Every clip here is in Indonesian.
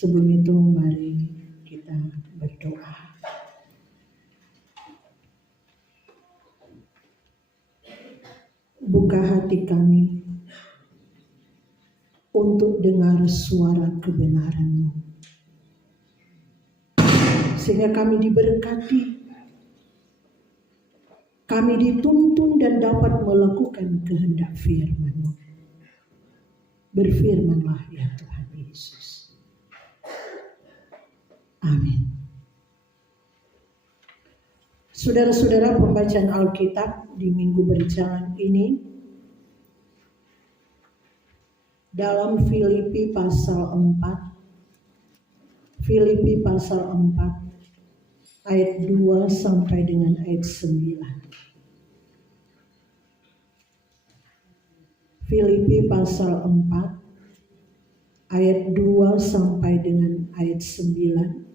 Sebelum itu mari kita berdoa. Buka hati kami untuk dengar suara kebenaran-Mu, sehingga kami diberkati, kami dituntun dan dapat melakukan kehendak firman-Mu. Berfirmanlah ya Tuhan Yesus. Amin. Saudara-saudara, pembacaan Alkitab di minggu berjalan ini dalam Filipi pasal 4. Filipi pasal 4 ayat 2 sampai dengan ayat 9. Filipi pasal 4 ayat 2 sampai dengan ayat 9.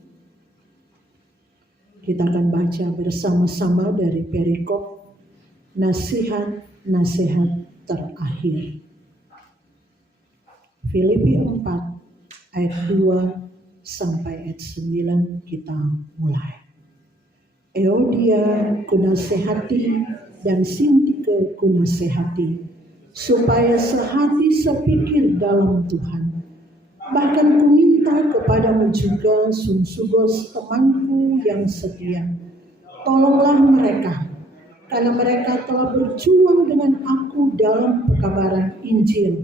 Kita akan baca bersama-sama dari perikop nasihat-nasihat terakhir. Filipi 4 ayat 2 sampai ayat 9 kita mulai. Euodia kunasehati dan Sintike kunasehati, supaya sehati sepikir dalam Tuhan. Bahkan kuminta kepadamu juga, Sunsugos temanku yang setia, tolonglah mereka, karena mereka telah berjuang dengan aku dalam pekabaran Injil,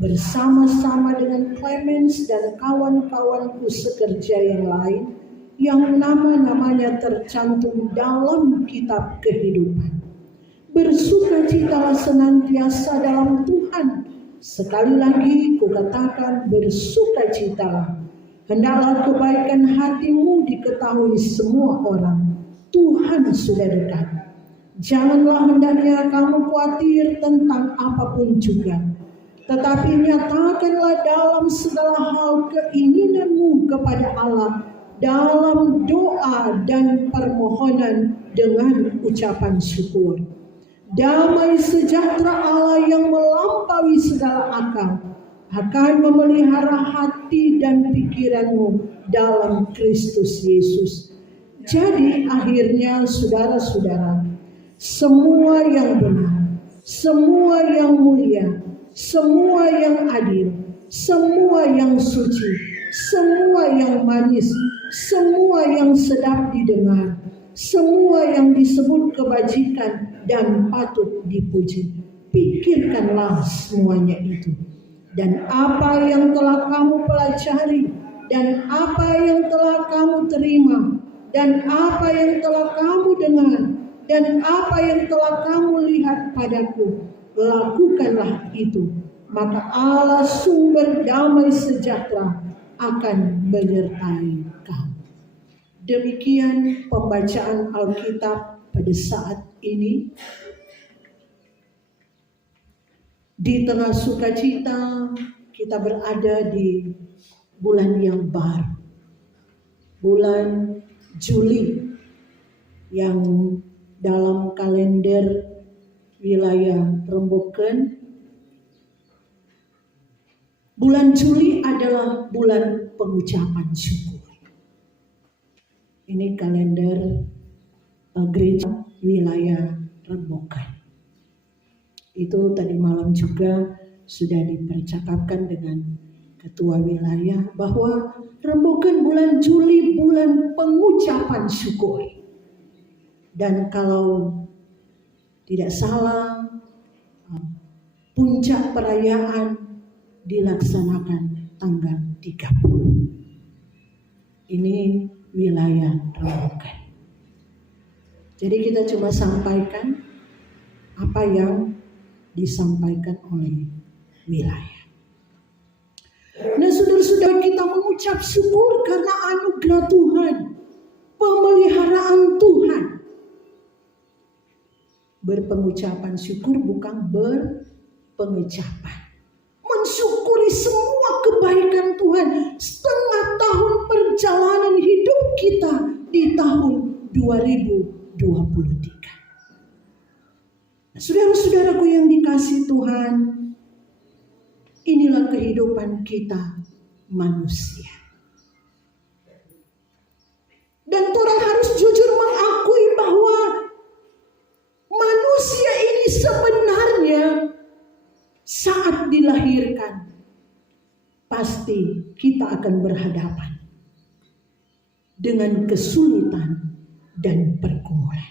bersama-sama dengan Clemens dan kawan-kawanku sekerja yang lain, yang nama-namanya tercantum dalam kitab kehidupan. Bersukacitalah senantiasa dalam Tuhan. Sekali lagi kukatakan, bersukacitalah. Hendaklah kebaikan hatimu diketahui semua orang. Tuhan sudah dekat. Janganlah hendaknya kamu khawatir tentang apapun juga, tetapi nyatakanlah dalam segala hal keinginanmu kepada Allah dalam doa dan permohonan dengan ucapan syukur. Damai sejahtera Allah yang melampaui segala akal akan memelihara hati dan pikiranmu dalam Kristus Yesus. Jadi akhirnya saudara-saudara, semua yang benar, semua yang mulia, semua yang adil, semua yang suci, semua yang manis, semua yang sedap didengar, semua yang disebut kebajikan dan patut dipuji, pikirkanlah semuanya itu. Dan apa yang telah kamu pelajari, dan apa yang telah kamu terima, dan apa yang telah kamu dengar, dan apa yang telah kamu lihat padaku, lakukanlah itu. Maka Allah sumber damai sejahtera akan menyertai kamu. Demikian pembacaan Alkitab pada saat ini. Di tengah sukacita kita berada di bulan yang baru, bulan Juli, yang dalam kalender wilayah Remboken, bulan Juli adalah bulan pengucapan syukur. Ini kalender gereja wilayah Remboken. Itu tadi malam juga sudah dipercakapkan dengan ketua wilayah bahwa Remboken bulan Juli bulan pengucapan syukur. Dan kalau tidak salah, puncak perayaan dilaksanakan tanggal 30. Ini wilayah Remboken. Jadi kita cuma sampaikan apa yang disampaikan oleh wilayah. Nah, saudara-saudara, kita mengucap syukur karena anugerah Tuhan, pemeliharaan Tuhan. Berpengucapan syukur bukan berpengecapan. Mensyukuri semua kebaikan Tuhan setengah tahun perjalanan hidup kita di tahun 2023. Saudara-saudaraku yang dikasihi Tuhan, inilah kehidupan kita manusia. Dan orang harus jujur mengakui bahwa manusia ini sebenarnya saat dilahirkan pasti kita akan berhadapan dengan kesulitan dan pergumulan.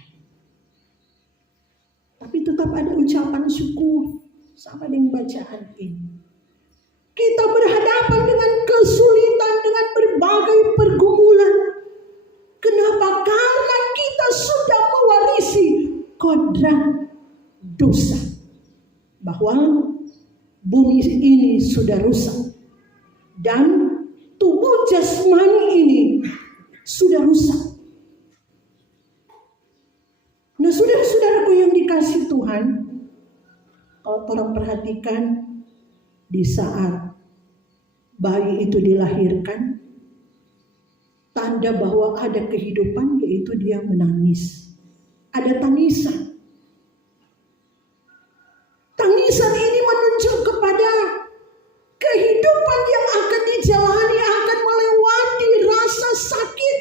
Tapi tetap ada ucapan syukur sama dengan bacaan ini. Kita berhadapan dengan kesulitan, dengan berbagai pergumulan. Kenapa? Karena kita sudah mewarisi kodrat dosa. Bahwa bumi ini sudah rusak. Dan tubuh jasmani ini sudah rusak. Nah, saudara-saudaraku yang dikasih Tuhan, kalau orang perhatikan di saat bayi itu dilahirkan, tanda bahwa ada kehidupan yaitu dia menangis. Ada tangisan. Tangisan ini menunjuk kepada kehidupan yang akan dijalani, akan melewati rasa sakit.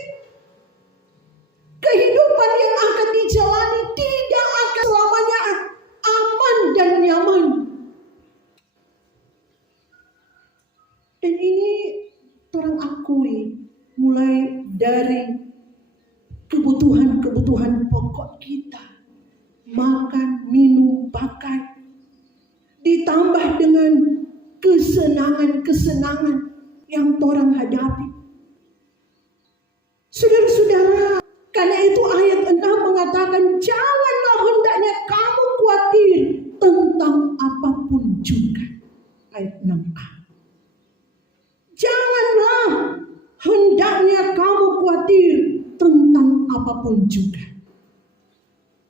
Kehidupan yang akan dijalani tidak akan selamanya aman dan nyaman. Dan ini orang akui mulai dari kebutuhan pokok kita. Makan, minum, pakai. Ditambah dengan kesenangan-kesenangan yang orang hadapi. Saudara-saudara, karena itu ayat 6 mengatakan, janganlah hendaknya kamu khawatir tentang apapun juga. Ayat 6a. Janganlah hendaknya kamu khawatir tentang apapun juga.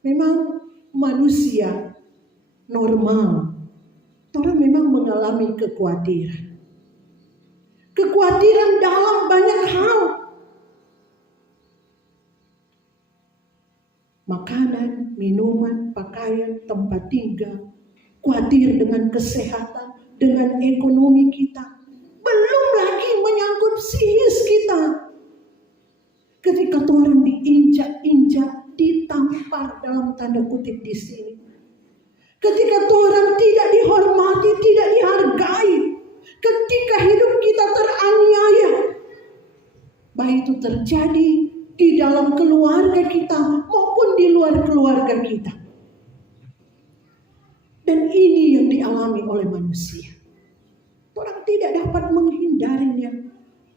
Memang manusia normal, orang memang mengalami kekhawatiran. Kekhawatiran dalam banyak hal. Makanan, minuman, pakaian, tempat tinggal. Khawatir dengan kesehatan, dengan ekonomi kita. Belum lagi menyangkut psikis kita. Ketika orang diinjak-injak, ditampar dalam tanda kutip di sini. Ketika orang tidak dihormati, tidak dihargai. Ketika hidup kita teraniaya. Baik itu terjadi di dalam keluarga kita maupun di luar keluarga kita. Dan ini yang dialami oleh manusia. Orang tidak dapat menghindarinya.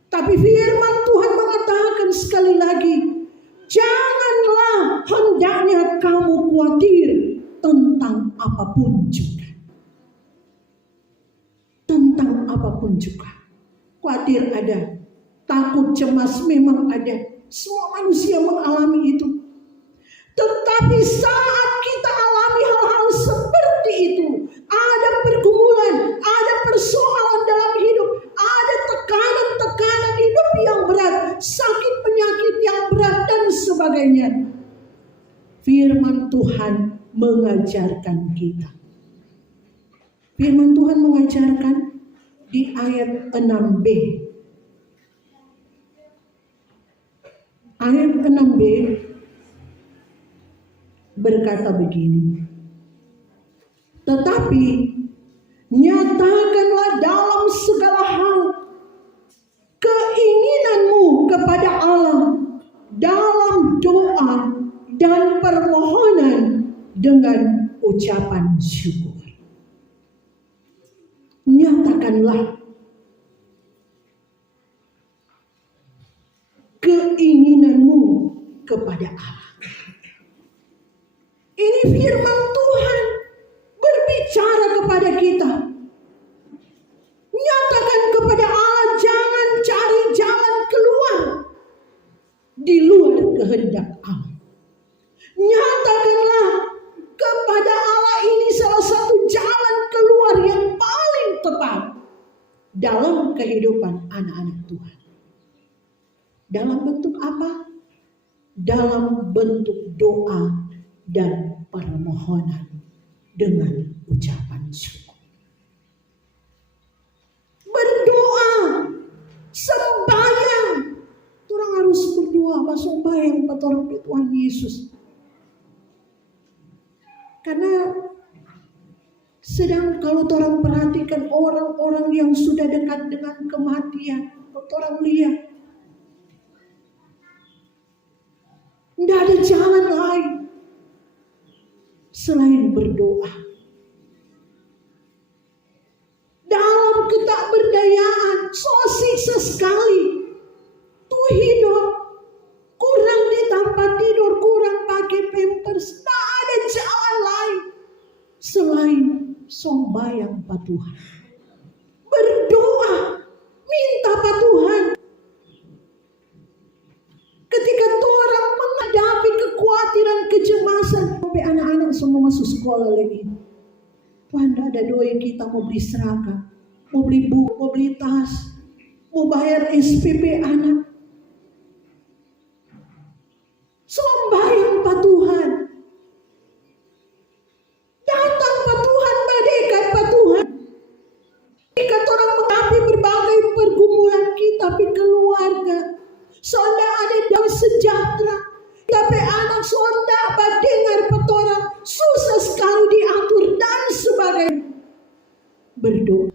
Tapi firman Tuhan mengatakan sekali lagi, janganlah hendaknya kamu khawatir tentang apapun juga. Tentang apapun juga. Khawatir ada. Takut, cemas memang ada. Semua manusia mengalami itu. Tetapi saat kita alami hal-hal seperti itu, ada pergumulan, ada persoalan dalam hidup, ada tekanan-tekanan hidup yang berat, sakit penyakit yang berat dan sebagainya. Firman Tuhan mengajarkan kita. Firman Tuhan mengajarkan di ayat 6b. Ayat 6b berkata begini. Tetapi nyatakanlah dalam segala hal keinginanmu kepada Allah dalam doa dan permohonan dengan ucapan syukur. Nyatakanlah keinginanmu kepada Allah. Ini firman Tuhan berbicara kepada kita. Nyatakan kepada Allah, jangan cari jalan keluar di luar kehendak Allah. Nyatakanlah kepada Allah ini salah satu jalan keluar yang paling tepat dalam kehidupan anak-anak Tuhan. Dalam bentuk apa? Dalam bentuk doa dan permohonan dengan ucapan syukur. Berdoa, sembahyang. Orang harus berdoa, sembahyang. torang Tuhan Yesus. Karena sedang kalau orang perhatikan orang-orang yang sudah dekat dengan kematian, kalau orang lihat tidak ada jalan lain selain berdoa. Dalam ketakberdayaan, so siksa sekali. Tuh hidup, kurang di tempat tidur, kurang pakai pampers. Tak ada jalan lain selain sembahyang pada Tuhan. Berdoa, minta pada Tuhan. Ketika orang menghadapi kekhawatiran, kecemasan, sampai anak-anak semua masuk sekolah lagi. Tuhan, tidak ada doa kita mau beli seragam, mau beli buku, mau beli tas, mau bayar SPP anak. Sembahyang pada Tuhan. Datang pada Tuhan, badekat pada Tuhan. Jika orang menghadapi berbagai pergumulan kita, tapi keluarga, sonda ada damai sejahtera, tapi anak sonda dengar petorang susah sekali diatur dan sebagainya. Berdoa,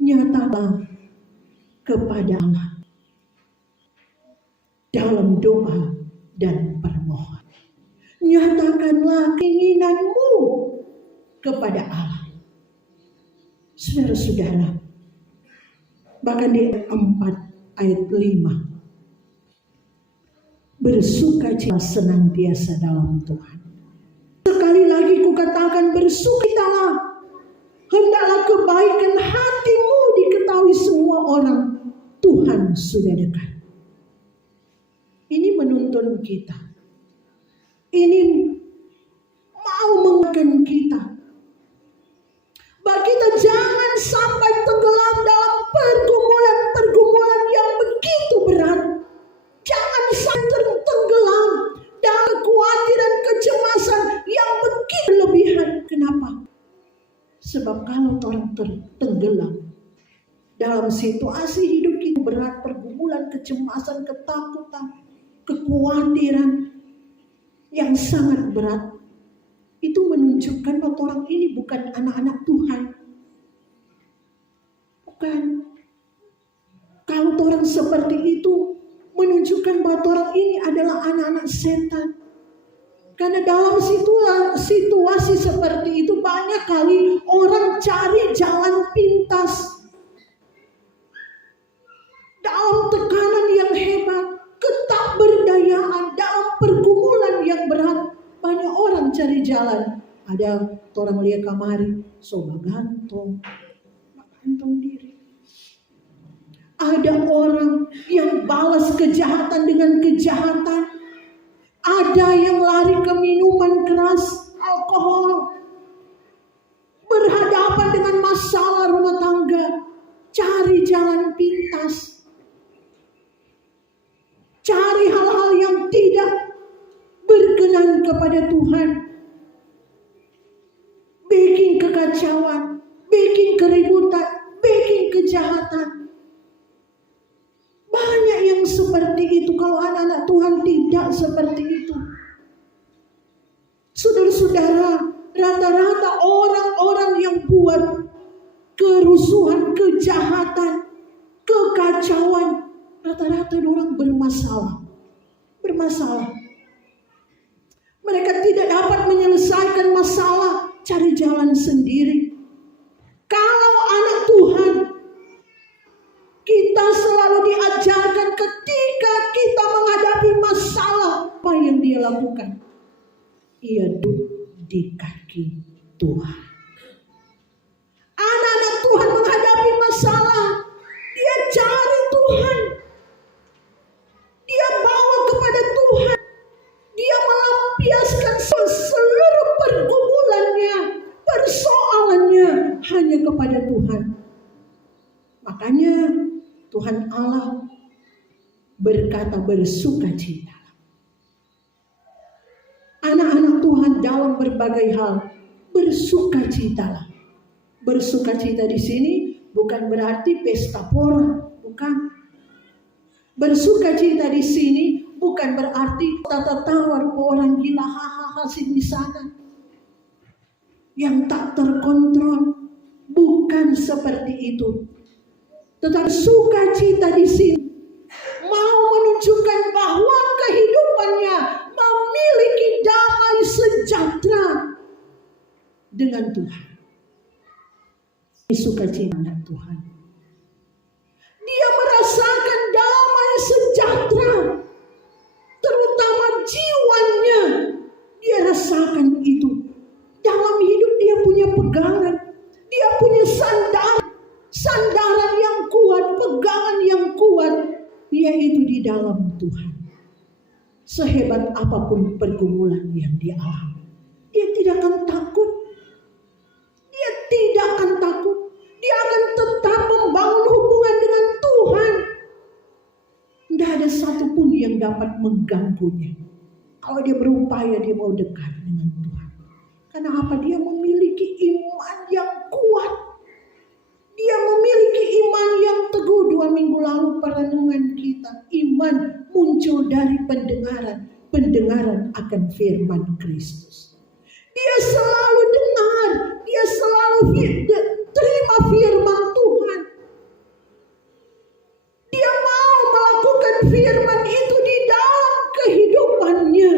nyatakan kepada Allah dalam doa dan permohonan. Nyatakanlah keinginanmu kepada Allah. Saudara-saudara, bahkan di 4 ayat 5, bersukacita senantiasa dalam Tuhan. Sekali lagi kukatakan, bersukacitalah. Hendaklah kebaikan hatimu diketahui semua orang. Tuhan sudah dekat. Ini menuntun kita. Ini mau mengingatkan kita. Bahwa kita jangan sampai tenggelam dalam pergumulan-pergumulan yang begitu berat. Jangan sampai tenggelam dalam kekhawatiran, kecemasan yang begitu berlebihan. Kenapa? Sebab kalau orang tenggelam dalam situasi hidup kita berat, pergumulan, kecemasan, ketakutan, kekhawatiran yang sangat berat, itu menunjukkan bahwa orang ini bukan anak-anak Tuhan. Bukan. Kalau orang seperti itu menunjukkan bahwa orang ini adalah anak-anak setan. Karena dalam situasi seperti itu banyak kali orang cari jalan pintas. Dalam tekanan yang hebat, ketakberdayaan, dalam pergumulan yang berat, banyak orang cari jalan. Ada orang lihat kamari, soba gantung diri. Ada orang yang balas kejahatan dengan kejahatan. Ada yang lari ke minuman keras, alkohol. Berhadapan dengan masalah rumah tangga, cari jalan pintas. Cari hal-hal yang tidak berkenan kepada Tuhan. Bikin kekacauan, bikin keributan, bikin kejahatan. Banyak yang seperti itu. Kalau anak-anak Tuhan tidak seperti itu. Saudara-saudara, rata-rata orang-orang yang buat kerusuhan, kejahatan, kekacauan, rata-rata orang bermasalah. Mereka tidak dapat menyelesaikan masalah, cari jalan sendiri. Kalau anak Tuhan, kita selalu diajarkan ketika kita menghadapi masalah, apa yang dia lakukan? Ia duduk di kaki Tuhan. Anak-anak Tuhan menghadapi masalah, dia cari Tuhan. Dia bawa kepada Tuhan. Dia melampiaskan seluruh pergumulannya, persoalannya hanya kepada Tuhan. Makanya Tuhan Allah berkata bersukacita. Anak-anak Tuhan dalam berbagai hal bersukacitalah. Bersukacita di sini bukan berarti pesta pora, bukan. Bersukacita di sini bukan bukan berarti tata tawar orang gila hahaha sini sana yang tak terkontrol. Bukan seperti itu. Tetapi sukacita di sini mau menunjukkan bahwa kehidupannya memiliki damai sejahtera dengan Tuhan. Sukacita Tuhan. Dia merasakan damai sejahtera, terutama jiwanya. Dia rasakan itu. Dalam hidup dia punya pegangan, dia punya sandaran yang kuat, pegangan yang kuat, yaitu di dalam Tuhan. Sehebat apapun pergumulan yang dia alami, dia tidak akan takut. Dia tidak akan takut. Dia akan tetap membangun hubungan dengan Tuhan. Tidak ada satupun yang dapat mengganggunya. Kalau dia berupaya, dia mau dekat dengan Tuhan. Karena apa? Dia memiliki iman yang kuat. Dia memiliki iman yang teguh. 2 minggu lalu perenungan kita. Iman muncul dari pendengaran. Pendengaran akan firman Kristus. Dia selalu dengar. Dia selalu terima firman Tuhan. Dia mau melakukan firman itu di dalam kehidupannya.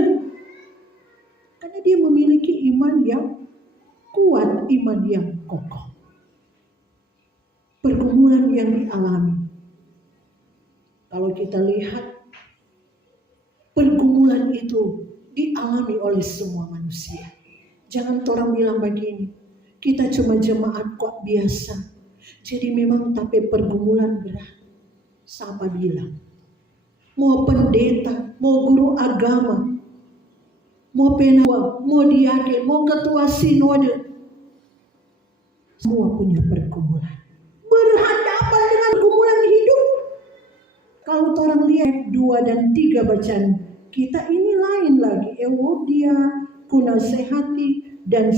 Karena dia memiliki iman yang kuat, iman yang kokoh. Pergumulan yang dialami. Kalau kita lihat, pergumulan itu dialami oleh semua manusia. Jangan orang bilang begini, kita cuma jemaat kok biasa. Jadi memang tapi pergumulan berat. Sama bilang, mau pendeta, mau guru agama, mau penawa, mau diaken, mau ketua sinode, semua punya pergumulan. Berhadapan dengan pergumulan hidup. Kalau orang lihat 2 dan 3 bacaan kita ini lain lagi. Ewodia kunasehati dan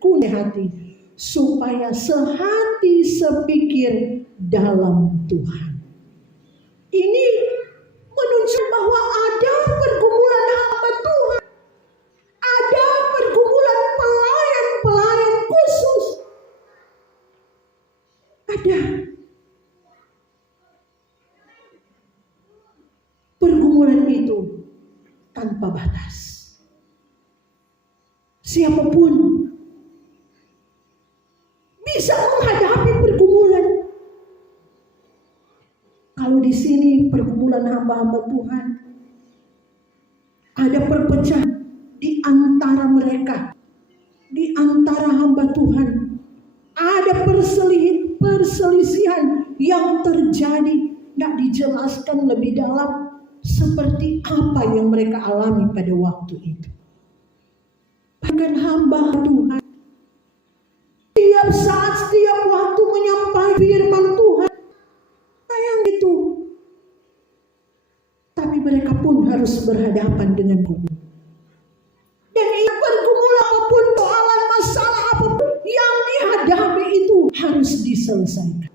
kunehati, supaya sehati sepikir dalam Tuhan. Ini menunjukkan bahwa ada pergumulan hamba Tuhan. Ada pergumulan pelayan-pelayan khusus. Ada. Pergumulan itu tanpa batas. Siapapun bisa menghadapi pergumulan. Kalau di sini pergumulan hamba-hamba Tuhan, ada perpecahan di antara mereka, di antara hamba Tuhan. Ada perselisihan yang terjadi, tidak dijelaskan lebih dalam seperti apa yang mereka alami pada waktu itu. Bahkan hamba Tuhan setiap saat, setiap waktu menyampaikan firman Tuhan. Sayang itu. Tapi mereka pun harus berhadapan dengan pergumulan. Dan pergumulan apapun, soalan masalah apapun yang dihadapi itu harus diselesaikan.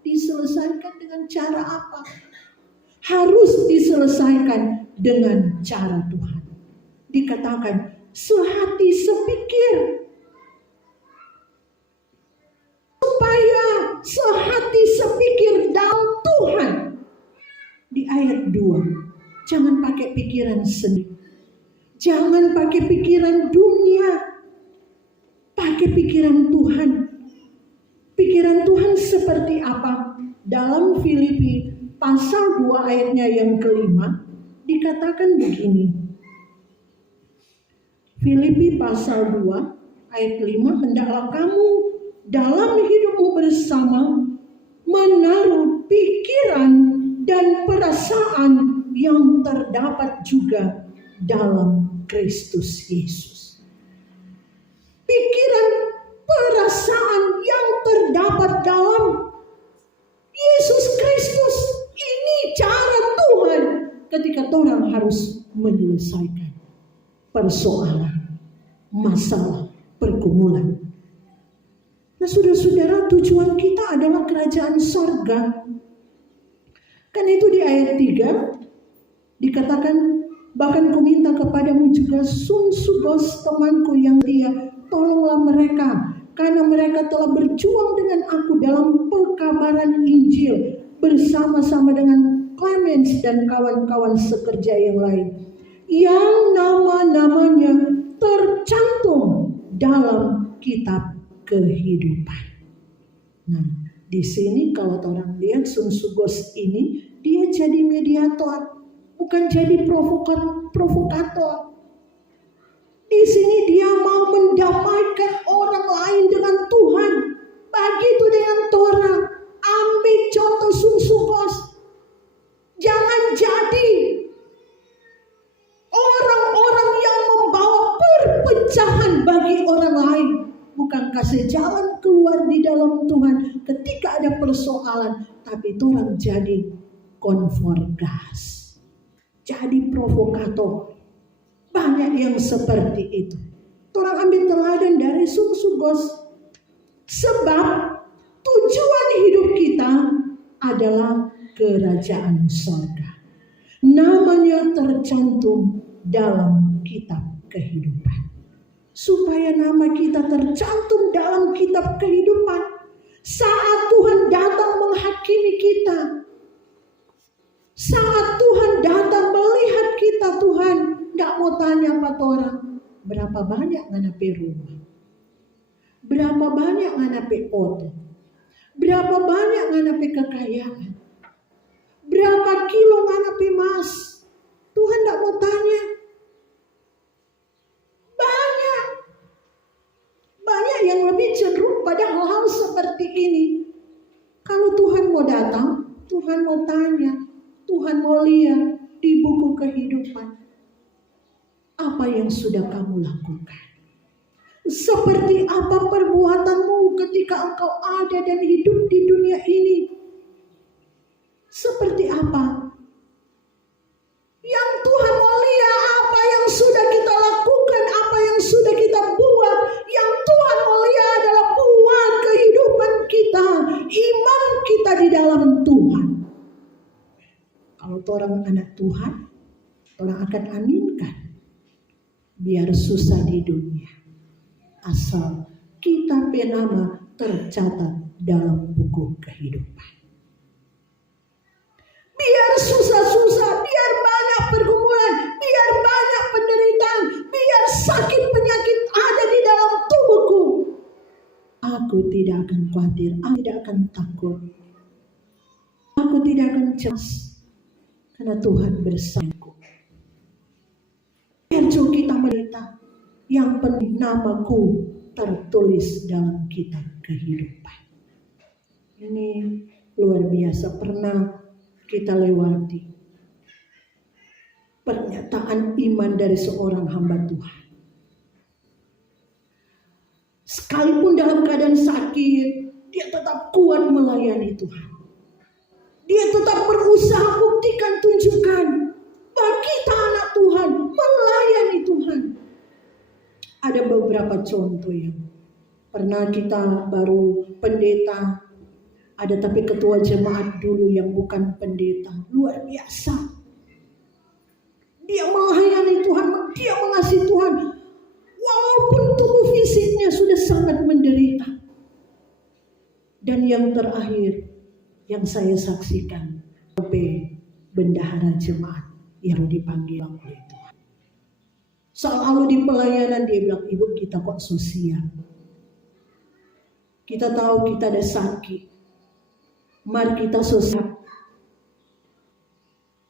Diselesaikan dengan cara apa? Harus diselesaikan dengan cara Tuhan. Dikatakan sehati sepikir. Supaya sehati sepikir dalam Tuhan. Di ayat 2. Jangan pakai pikiran sendiri. Jangan pakai pikiran dunia. Pakai pikiran Tuhan. Pikiran Tuhan seperti apa? Dalam Filipi pasal 2 ayatnya yang kelima dikatakan begini. Filipi pasal 2 ayat 5, hendaklah kamu dalam hidupmu bersama menaruh pikiran dan perasaan yang terdapat juga dalam Kristus Yesus. Pikiran, perasaan yang terdapat dalam Yesus Kristus. Ini cara Tuhan ketika orang harus menyelesaikan persoalan, masalah, pergumulan. Nah, saudara-saudara, tujuan kita adalah kerajaan sorga. Kan itu di ayat 3. Dikatakan, bahkan kuminta kepadamu juga Sungsugos temanku yang dia, tolonglah mereka, karena mereka telah berjuang dengan aku dalam pekabaran Injil bersama-sama dengan Clemens dan kawan-kawan sekerja yang lain, yang nama-namanya tercantum dalam kitab kehidupan. Nah, di sini kalau orang lihat Sungsugos ini, dia jadi mediator, bukan jadi provokator. Di sini dia mau mendamaikan orang lain dengan Tuhan. Begitu dengan Torah. Ambil contoh Sungsugos. Jangan jadi orang-orang yang membawa perpecahan bagi orang lain. Bukan kasih jalan keluar di dalam Tuhan ketika ada persoalan. Tapi orang jadi konforgas. Jadi provokator. Banyak yang seperti itu. Orang ambil teladan dari Sungsugos. Sebab tujuan hidup kita adalah kerajaan surga. Namanya tercantum dalam kitab kehidupan. Supaya nama kita tercantum dalam kitab kehidupan. Saat Tuhan datang menghakimi kita. Saat Tuhan datang melihat kita, Tuhan gak mau tanya apa orang. Berapa banyak nganape rumah? Berapa banyak nganape otot? Berapa banyak nganape kekayaan? Berapa kilo nganape emas? Tuhan gak mau tanya. Banyak yang lebih cenderung pada hal-hal seperti ini. Kalau Tuhan mau datang, Tuhan mau tanya, Tuhan mau lihat di buku kehidupan. Apa yang sudah kamu lakukan? Seperti apa perbuatanmu ketika engkau ada dan hidup di dunia ini? Seperti apa? Yang Tuhan mau lihat apa yang sudah kita lakukan, apa yang sudah kita buat. Yang Tuhan mau lihat adalah buat kehidupan kita, iman kita di dalam Tuhan. Kalau orang anak Tuhan, orang akan aminkan. Biar susah di dunia, asal kita nama tercatat dalam buku kehidupan. Biar susah-susah, biar banyak pergumulan, biar banyak penderitaan, biar sakit penyakit ada di dalam tubuhku, aku tidak akan khawatir, aku tidak akan takut, aku tidak akan cemas, karena Tuhan bersamaku. Biar kita menderita, yang penting namaku tertulis dalam kitab kehidupan. Ini luar biasa, pernah kita lewati pernyataan iman dari seorang hamba Tuhan. Sekalipun dalam keadaan sakit, dia tetap kuat melayani Tuhan. Dia tetap berusaha buktikan, tunjukkan bahwa kita anak Tuhan, melayani Tuhan. Ada beberapa contoh yang pernah kita baru pendeta, ada tapi ketua jemaat dulu yang bukan pendeta, luar biasa. Dia melayani Tuhan, dia mengasihi Tuhan. Walaupun tubuh fisiknya sudah sangat menderita. Dan yang terakhir yang saya saksikan, sampai bendahara jemaat yang dipanggil oleh Tuhan. Selalu di pelayanan dia bilang, ibu kita kok sosial. Kita tahu kita ada sakit. Mari kita sosial.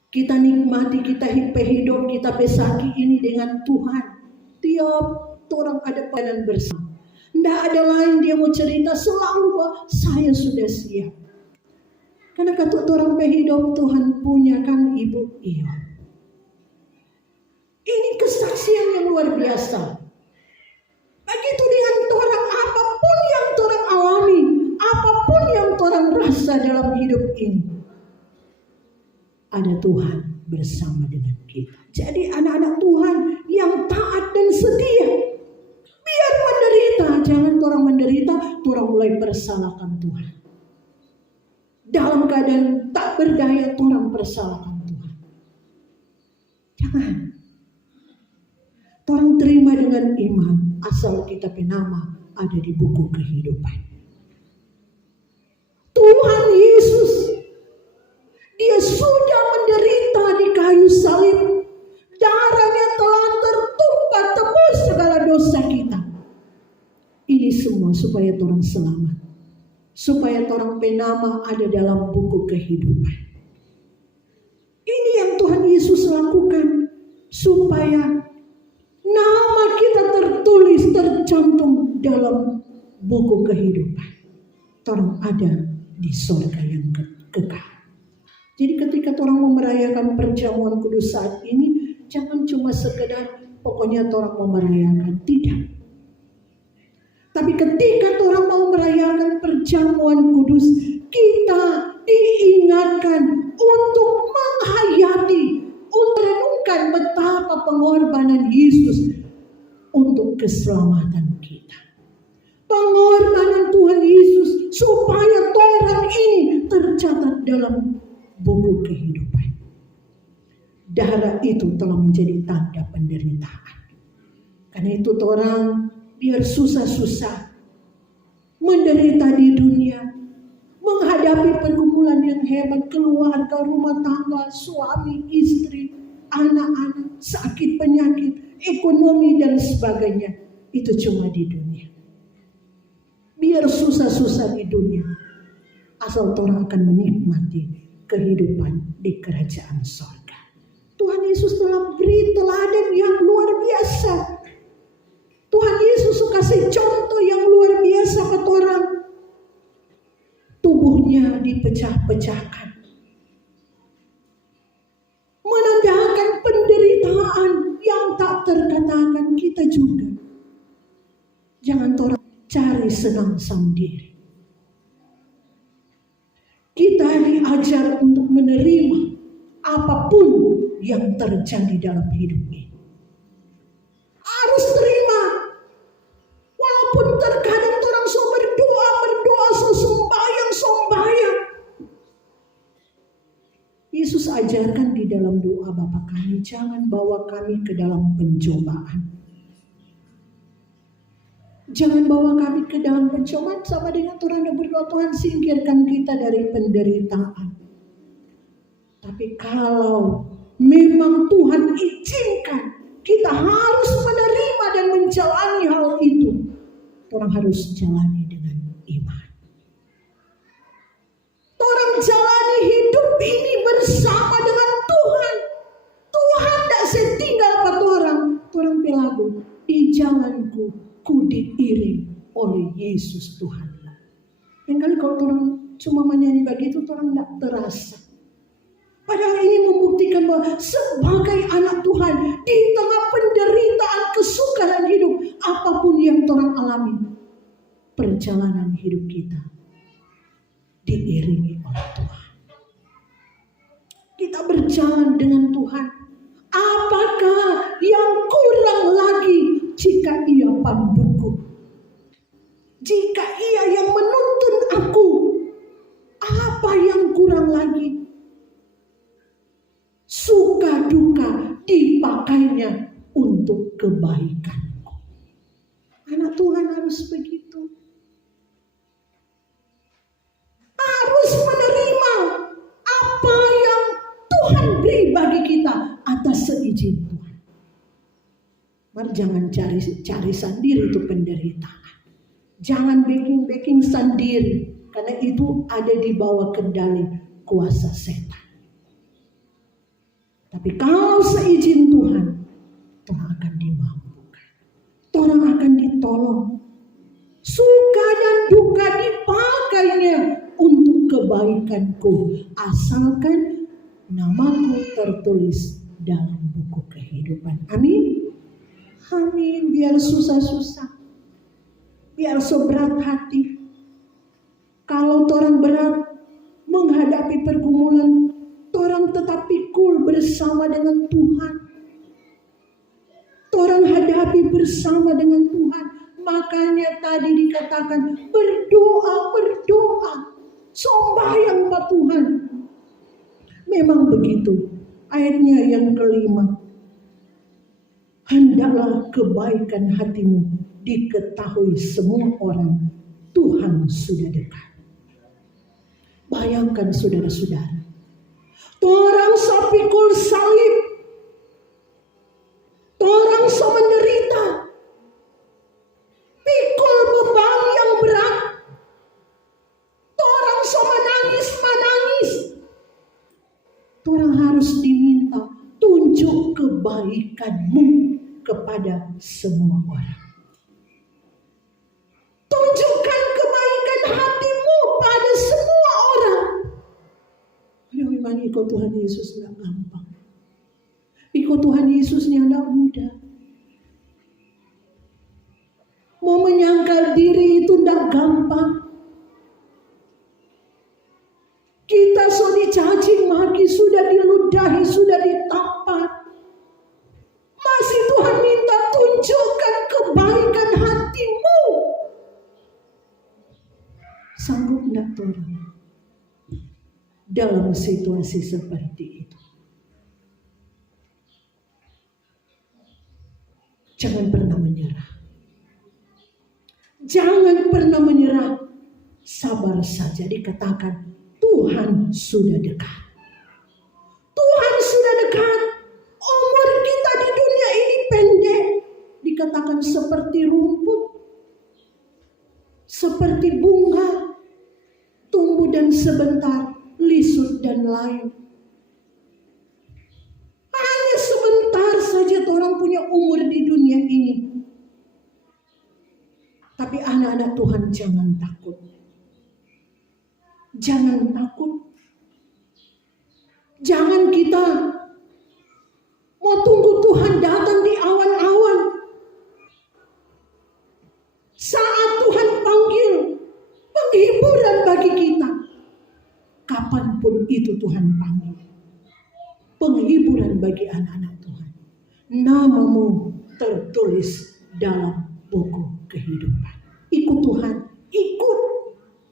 Kita nikmati, kita hidup, kita besaki ini dengan Tuhan. Tiap orang ada pelayanan bersama. Tidak ada lain dia mau cerita, selalu bahwa saya sudah siap. Karena kata orang hidup Tuhan punya kan ibu, iya. Ini kesaksian yang luar biasa. Begitu dengan orang, apapun yang orang alami, apapun yang orang rasa dalam hidup ini, ada Tuhan bersama dengan kita. Jadi anak-anak Tuhan yang taat dan setia, biar menderita, jangan orang menderita, orang mulai persalahkan Tuhan. Dalam keadaan tak berdaya, orang persalahkan Tuhan. Jangan. Orang terima dengan iman asal kita nama ada di buku kehidupan. Tuhan Yesus, dia sudah menderita di kayu salib. Darahnya telah tertumpah tebus segala dosa kita. Ini semua supaya orang selamat. Supaya orang penama ada dalam buku kehidupan. Ini yang Tuhan Yesus lakukan. Supaya nama kita tertulis, tercantum dalam buku kehidupan. Orang ada di surga yang kekal. Jadi ketika orang mau merayakan perjamuan kudus saat ini, jangan cuma sekedar pokoknya orang mau merayakan. Tidak. Tapi ketika orang mau merayakan perjamuan kudus, kita diingatkan untuk menghayati, untuk renungkan betapa pengorbanan Yesus untuk keselamatan kita. Pengorbanan Tuhan Yesus supaya orang ini tercatat dalam buku kehidupan. Darah itu telah menjadi tanda penderitaan. Karena itu orang biar susah-susah menderita di dunia, menghadapi pergumulan yang hebat, keluarga, rumah tangga, suami, istri, anak-anak, sakit, penyakit, ekonomi dan sebagainya. Itu cuma di dunia. Biar susah-susah di dunia, asal orang akan menikmati kehidupan di kerajaan sorga. Tuhan Yesus telah beri teladan yang luar biasa. Tuhan Yesus kasih contoh yang luar biasa ke orang. Tubuhnya dipecah-pecahkan. Menandakan penderitaan yang tak terkatakan. Kita juga. Jangan orang cari senang sendiri. Kita diajar untuk menerima apapun yang terjadi dalam hidup ini. Harus terima. Walaupun terkadang orang so berdoa, so sembahyang. Yesus ajarkan di dalam doa Bapa kami, jangan bawa kami ke dalam pencobaan. Jangan bawa kami ke dalam pencobaan, sama dengan Tuhan yang berdoa, Tuhan singkirkan kita dari penderitaan. Tapi kalau memang Tuhan izinkan, kita harus menerima dan menjalani hal itu. Orang harus jalani dengan iman. Orang jalani hidup ini bersama dengan Tuhan. Tuhan tidak setinggal pada orang. Orang pelagu di jalanku ku diiring oleh Yesus Tuhan. Yang kali kalau orang cuma menyanyi begitu, orang tidak terasa. Padahal ini membuktikan bahwa sebagai anak Tuhan di tengah penderitaan, kesukaran hidup, apapun yang orang alami, perjalanan hidup kita diiringi oleh Tuhan. Kita berjalan dengan Tuhan. Apakah yang kurang lagi jika ia panduku? Jika ia yang menuntun aku, apa yang kurang lagi? Suka duka dipakainya untuk kebaikanku. Anak Tuhan harus begitu. Harus menerima apa yang Tuhan beri bagi kita atas seizin Tuhan. Mari jangan cari sendiri itu penderitaan. Jangan backing sendiri, karena itu ada di bawah kendali kuasa setan. Tapi kalau seizin Tuhan, Tuhan akan dimampukan. Tuhan akan ditolong. Suka dan duka dipakainya untuk kebaikanku, asalkan namaku tertulis dalam buku kehidupan. Amin. Amin. Biar susah-susah, biar seberat hati. Kalau orang berat menghadapi pergumulan, orang tetap pikul bersama dengan Tuhan. Orang hadapi bersama dengan Tuhan. Makanya tadi dikatakan berdoa, sembahyang kepada Tuhan. Memang begitu. Ayatnya yang kelima, hendaklah kebaikan hatimu diketahui semua orang. Tuhan sudah dekat. Bayangkan saudara-saudara, orang sapikul salib, orang so menderita, pikul beban yang berat, orang so menangis, orang harus diminta tunjuk kebaikanmu kepada semua orang. Tunjukkan kebaikan hatimu pada semua orang. Memang ikut Tuhan Yesus tidak gampang. Ikut Tuhan Yesusnya tidak mudah. Mau menyangkal diri itu tidak gampang. Kita sudah dicaci maki, sudah diludahi, sudah ditampar. Masih Tuhan minta tunjukkan kebaikan hatimu. Sanggup tidak Tuhan dalam situasi seperti itu? Jangan pernah menyerah. Jangan pernah menyerah. Sabar saja, dikatakan Tuhan sudah dekat. Tuhan sudah dekat. Umur kita di dunia ini pendek. Dikatakan seperti rumput, seperti bunga, tumbuh dan sebentar, lisut dan layu. Hanya sebentar saja orang punya umur di dunia ini. Tapi anak-anak Tuhan, jangan takut. Jangan takut. Jangan kita mau tunggu Tuhan datang di awan-awan. Saat Tuhan panggil penghiburan bagi kita, kapanpun itu Tuhan panggil. Penghiburan bagi anak-anak Tuhan. Namamu tertulis dalam buku kehidupan. Ikut Tuhan, ikut.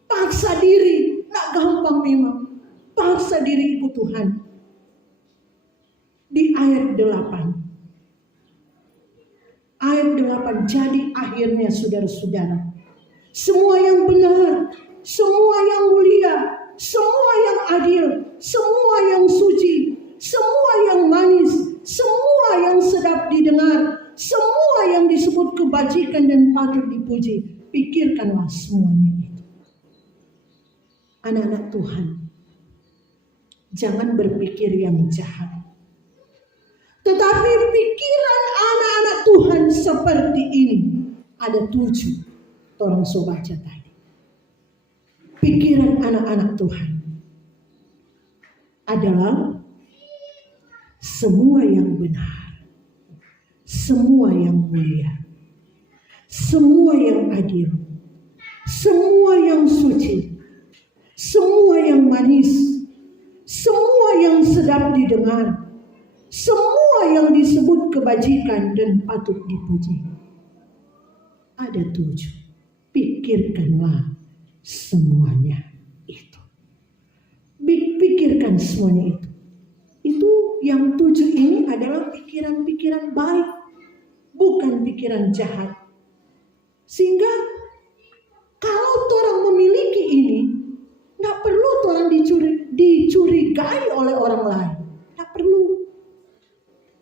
Paksa diri, tak gampang memang. Paksa diri ikut Tuhan. Di ayat 8. Ayat 8, jadi akhirnya saudara-saudara, semua yang benar, semua yang mulia, semua yang adil, semua yang suci, semua yang manis, semua yang sedap didengar, semua yang disebut kebajikan dan patut dipuji, pikirkanlah semuanya itu. Anak-anak Tuhan, jangan berpikir yang jahat. Tetapi pikiran anak-anak Tuhan seperti ini. Ada 7 orang baca tadi. Pikiran anak-anak Tuhan adalah semua yang benar, semua yang mulia, semua yang adil, semua yang suci, semua yang manis, semua yang sedap didengar, semua yang disebut kebajikan dan patut dipuji. Ada 7. Pikirkanlah semuanya itu. Pikirkan semuanya itu. Itu yang 7 ini adalah pikiran-pikiran baik, bukan pikiran jahat. Sehingga kalau orang memiliki ini, tidak perlu orang dicurigai oleh orang lain. Tidak perlu.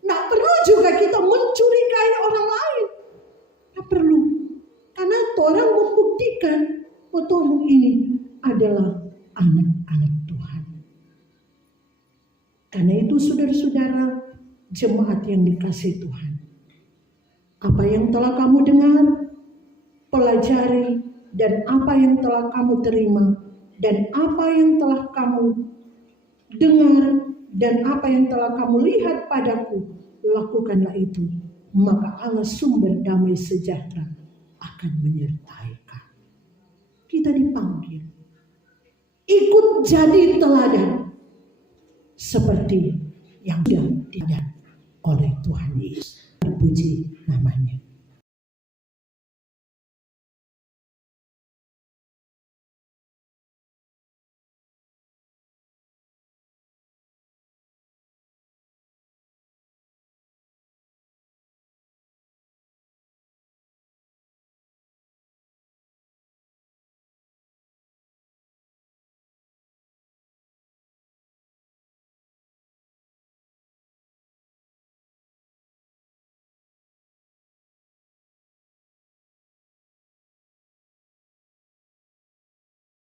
Tidak perlu juga kita mencurigai orang lain. Tidak perlu. Karena orang membuktikan bahwa orang ini adalah anak-anak Tuhan. Karena itu saudara-saudara, jemaat yang dikasihi Tuhan, apa yang telah kamu dengar, pelajari, dan apa yang telah kamu terima, dan apa yang telah kamu dengar, dan apa yang telah kamu lihat padaku, lakukanlah itu. Maka Allah sumber damai sejahtera akan menyertai kamu. Kita dipanggil ikut jadi teladan seperti yang sudah diajarkan oleh Tuhan Yesus. Terpuji namanya.